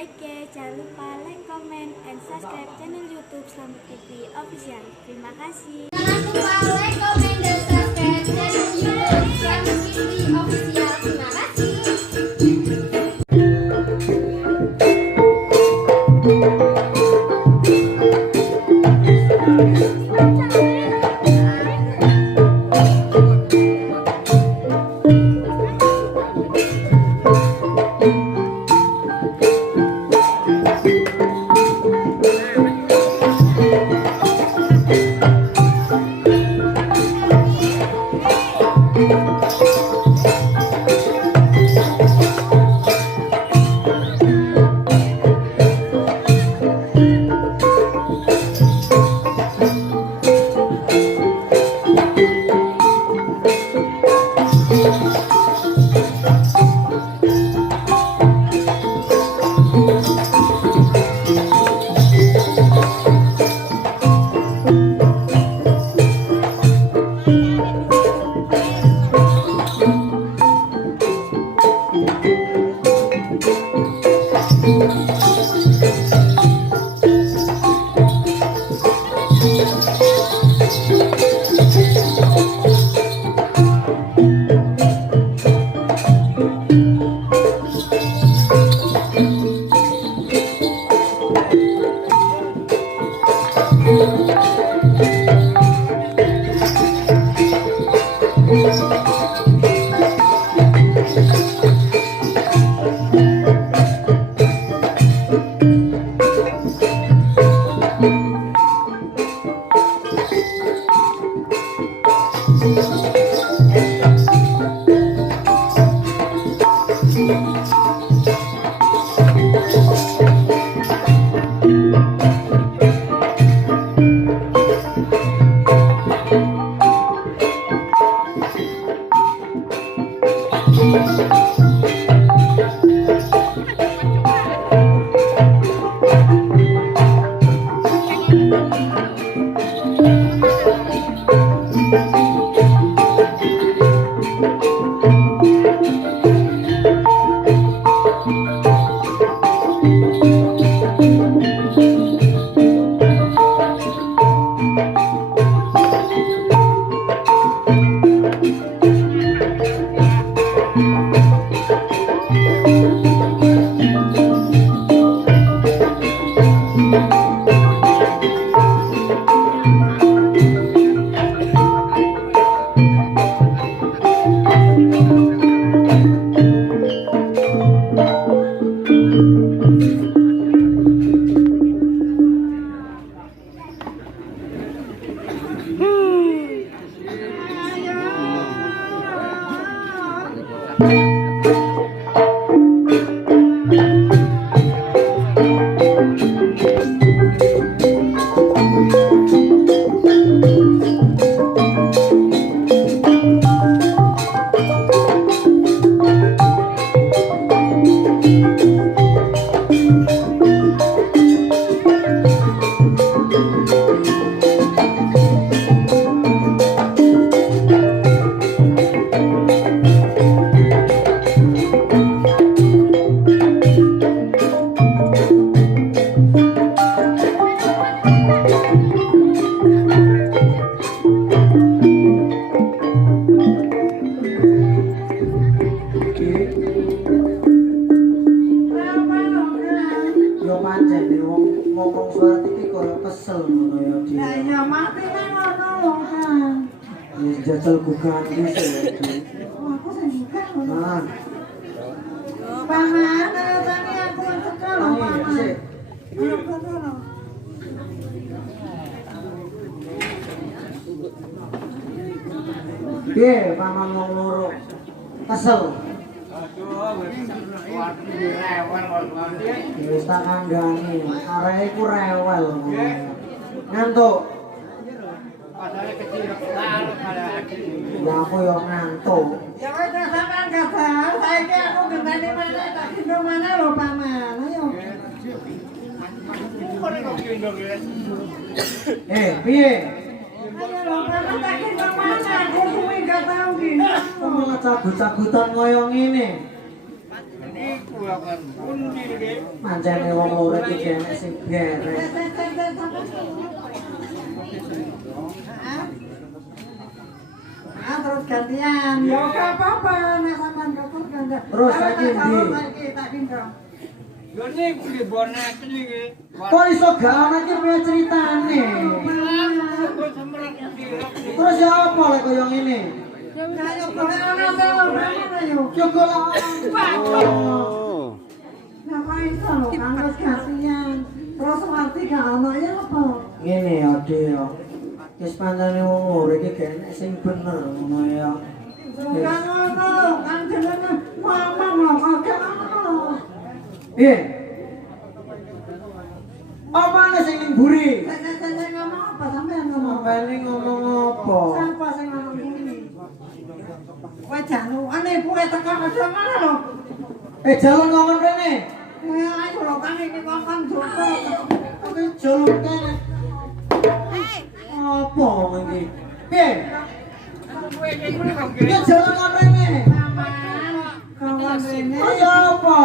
Oke, jangan lupa like, comment, and subscribe channel YouTube Selamat TV Official. Terima kasih. Jangan lupa like, comment, dan subscribe channel YouTube Selamat TV Official. Terima kasih. Jajal bukan bisa ya. Aku sendiri Nah, paman, tadi aku sekolah paman. piye paman mau nguruk kesel. Wis tak kandhani, areke iku rewel. Ngantuk. Ya aku yo ngantuk. Ya wis sampean gagal, saiki aku genteni mana tak gendong mana lho paman. Ayo. Piye? Ayo lho paman tak gendong mana, aku suwi gak tau gendong. Malah cabut-cabutan koyo ngene. Mancane wong urip iki enek sing beres. Terus gantian. Ya ora apa-apa nek sampean dokter gantian. Terus saiki ndi? Tak pindho. Yo niku iki bonek iki. Kok iso gak ana iki piye critane? Terus ya apa lek koyo ngene? Kayak boleh ana sing yo. Cukup lah. Ngapain to lho kan terus gantian. Terus ngerti gak ana ya apa? Ngene ya, Dik. Wis pancene wong urip iki gak enek sing bener ngono ya. Kan ngono, kan jenenge ngomong lho kok ngono. Piye? Apa nek sing ning mburi? Saya ngomong apa sampean ngomong? Sampeyan ngomong apa? Siapa sing ngomong gini? Kowe janukane kowe tekan aja ngono lho. Jalan ngomong kene. Ayo lho kan iki kongkon joko. Oke, jalan kene. Apa iki? Piye? Ya jalan ngomong kene. Kawan rene. Terus apa?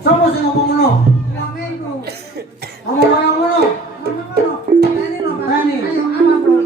Sopo sing ngomong ngono? Wong iku. Ngomong kaya ngono. Ngomong ngono. Rene lho. Rene. Ayo apa bro?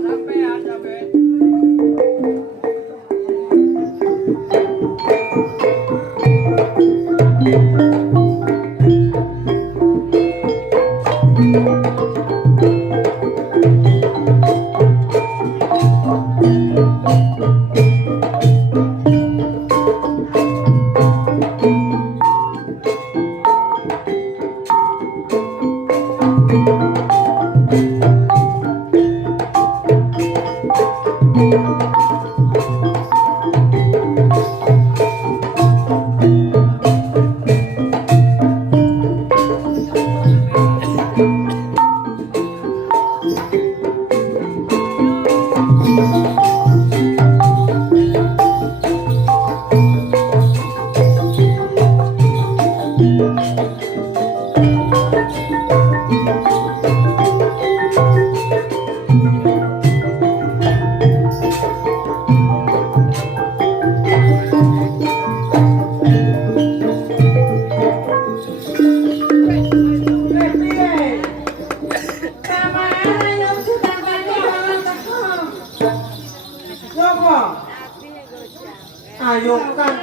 Ayo kan.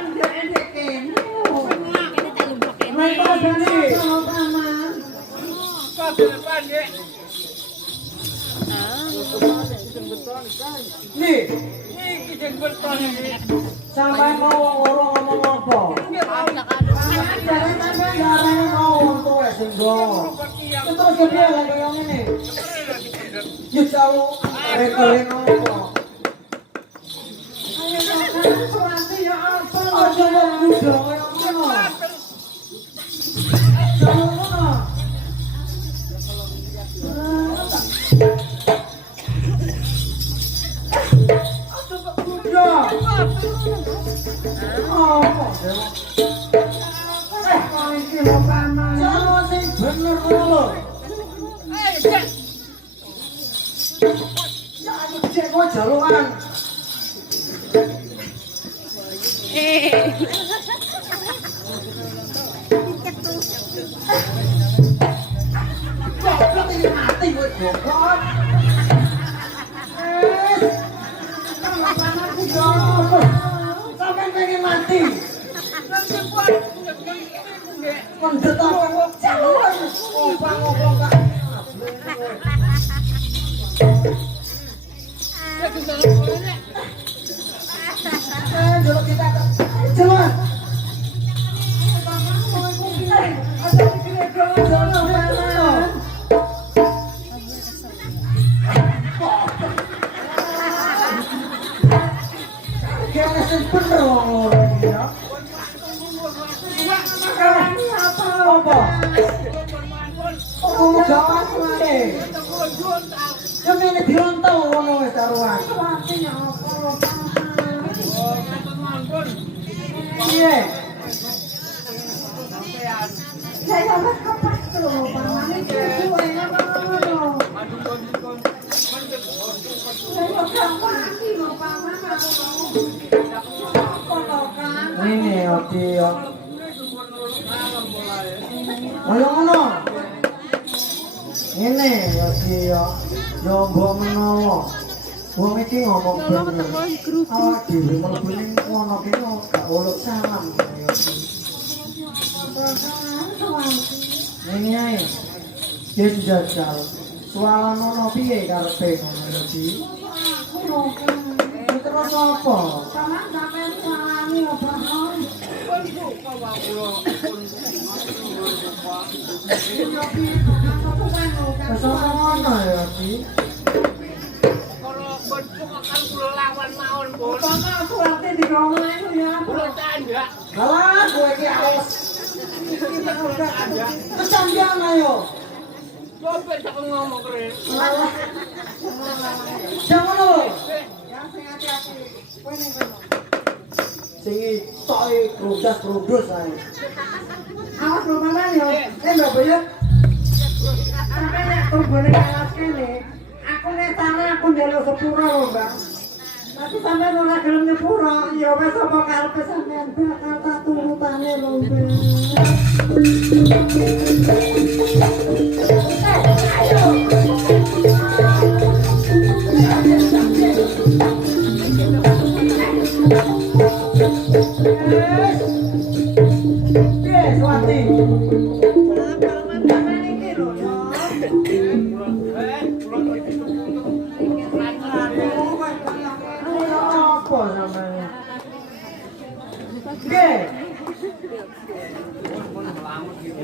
Mereka sini. Nih, sampai mau ngomong apa? Caranya mau untuk singgo. Terus dia lagi yang ini. Yuk jauh, rekoling apa? Oh, coba muda kayak ngono. Jangan ngono. Coba muda. Oh, jangan sing bener ngono. Ya, ayo cek kowe jalukan. Goblok iki mati kowe goblok. Sampai pengen mati. Mendet apa jaluan. Opang-opang kak. Dulu kita jalan. Kayaknya sih bener wong loro ya. Apa? Oh, gawat wae. Kemene dironto ngono wis taruhan. Iya. Saya wis kepas lho, Pak. Iki suwe ngono. Saya gak pati lho, Pak. Ini Odi. Kaya ngono. Ngene ya iki ya. Ya mbok menawa. Wong iki ngomong bener. Awak dhewe mlebu ning ngono ki gak olok salam ya iki. Ini ae. Wis jajal. Sualan ono piye karepe ngono ya iki? Terus apa? Paman sampean salami apa hal? Kesana ya iki. Kalau bentuk akan kula lawan mawon, Bos. Paman aku ate digomong itu ya. Kula tanda. Kalah kowe iki aos. Kesambian ayo. Coba tak ngomong keren. Jangan lo. Ya sing hati-hati. Kowe ning kono. Sing toke krudas ae. Awas lho paman yo. Lho boyo. Sampai nek tunggone kelas kene, aku nek tanah aku njaluk sepuro lho, Mbak. Tapi sampean ora gelem nyepuro, ya wis apa karepe sampean bakal tak turutane lho, Mbak. Yes, Wati. Paman iki lho, yo. Apa namanya? Oke.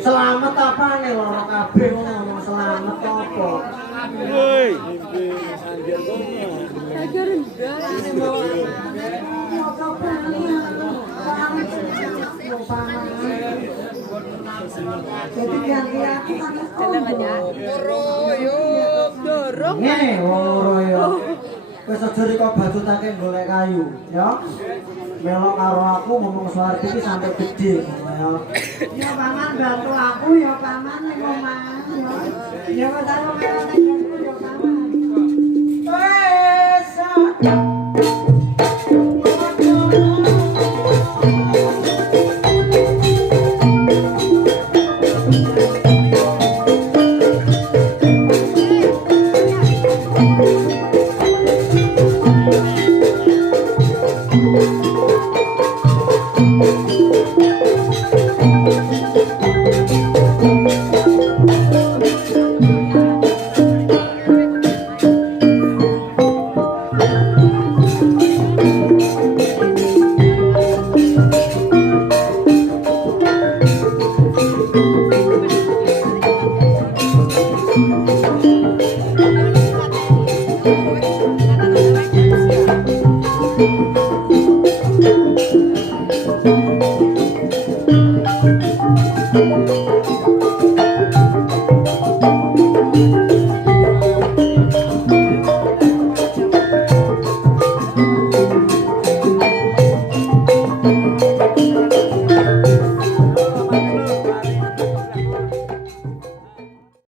Selamat apa nih loro kabeh ngomong selamat apa? Woi, mimpi anjir kono. Jadi ganti aku kan Ngene loro ya. Wis aja riko batutake golek kayu, ya. Melok karo aku ngomong suara iki sampai gede ya. ya paman bantu aku ya paman ning omah ya. Ya wis aku melok ning aku ya paman.